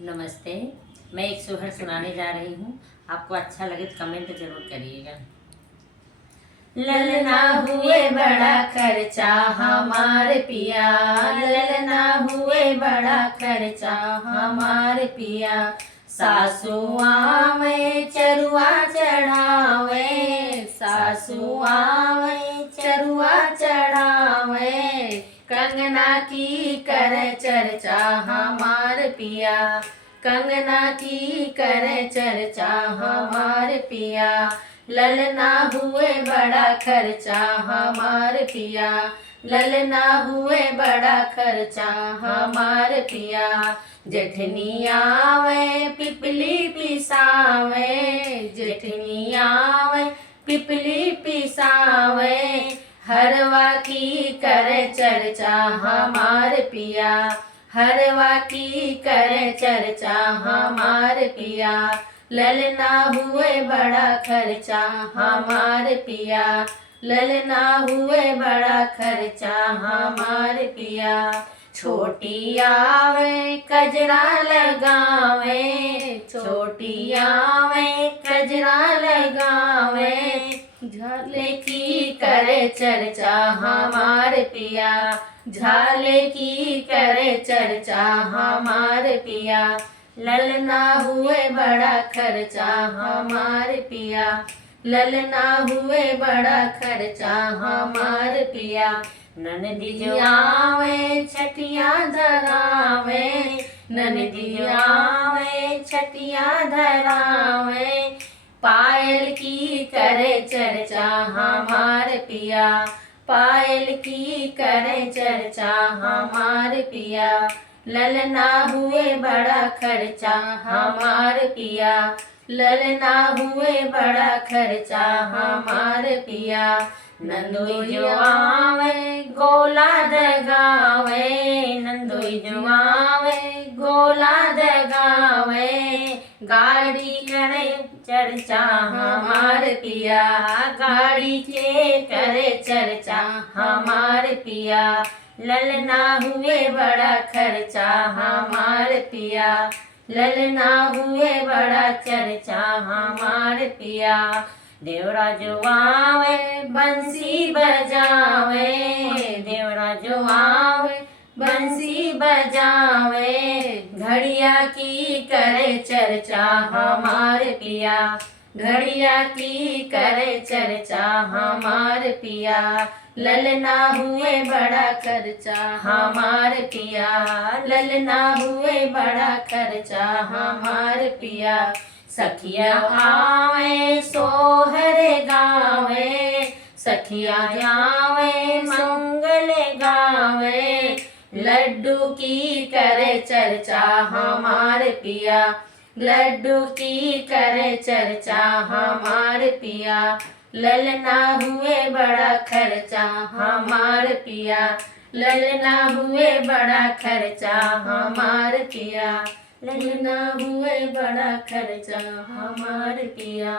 नमस्ते। मैं एक सोहर सुनाने जा रही हूँ। आपको अच्छा लगे तो कमेंट जरूर करिएगा। ललना हुए बड़ा खर्चा हमारे पिया, ललना हुए बड़ा खर्चा हमारे पिया। सासू आवे चरुआ चढ़ावे, सासू आवे चरुआ चढ़ावे। कंगना की कर चर्चा हमार पिया, कंगना की कर चर्चा हमार पिया। ललना हुए बड़ा खर्चा हमार पिया, ललना हुए बड़ा खर्चा हमार पिया। जेठनी आवे पिपली पिसावे, जेठनी आवे पिपली पिसावे। हरवा की कर चर्चा हमार पिया, हरवा की कर चर्चा हमार पिया। ललना हुए बड़ा खर्चा हमार पिया, ललना हुए बड़ा खर्चा हमार पिया। छोटी आवे कजरा लगावे, छोटी आवे कजरा लगावे। झाले की करे चर्चा हमार पिया, झाले की करे चर्चा हमार पिया। ललना हुए बड़ा खर्चा हमार पिया, ललना हुए बड़ा खर्चा हमार पिया। ननदी आवे छठिया धरावे, ननदी आवे छठिया धरावे। पायल की करे चर्चा हमार पिया, पायल की करे चर्चा हमार पिया। ललना हुए बड़ा खर्चा हमार पिया, ललना हुए बड़ा खर्चा हमार पिया। नंदोई जो आवे गोला दगावे, नंदोई जो आवे गोला दगावे। गाड़ी करे चर्चा हमार पिया, गाड़ी के करे चर्चा हमार पिया। ललना हुए बड़ा खर्चा हमार पिया, ललना हुए बड़ा चर्चा हमार पिया। देवरा जो आवे बंसी बजावे, देवरा जो आवे बंसी बजावे। घड़िया की करे चर्चा हमार पिया, घड़िया की करे चर्चा हमार पिया। ललना हुए बड़ा खर्चा हमार पिया, ललना हुए बड़ा खर्चा हमार पिया। सखिया आवे सोहर गावे, सखिया आवे मंगल गावे। लड्डू की करे चर्चा हमार पिया, लड्डू की करे चर्चा हमार पिया। ललना हुए बड़ा खर्चा हमार पिया, ललना हुए बड़ा खर्चा हमार पिया, ललना हुए बड़ा खर्चा हमार पिया।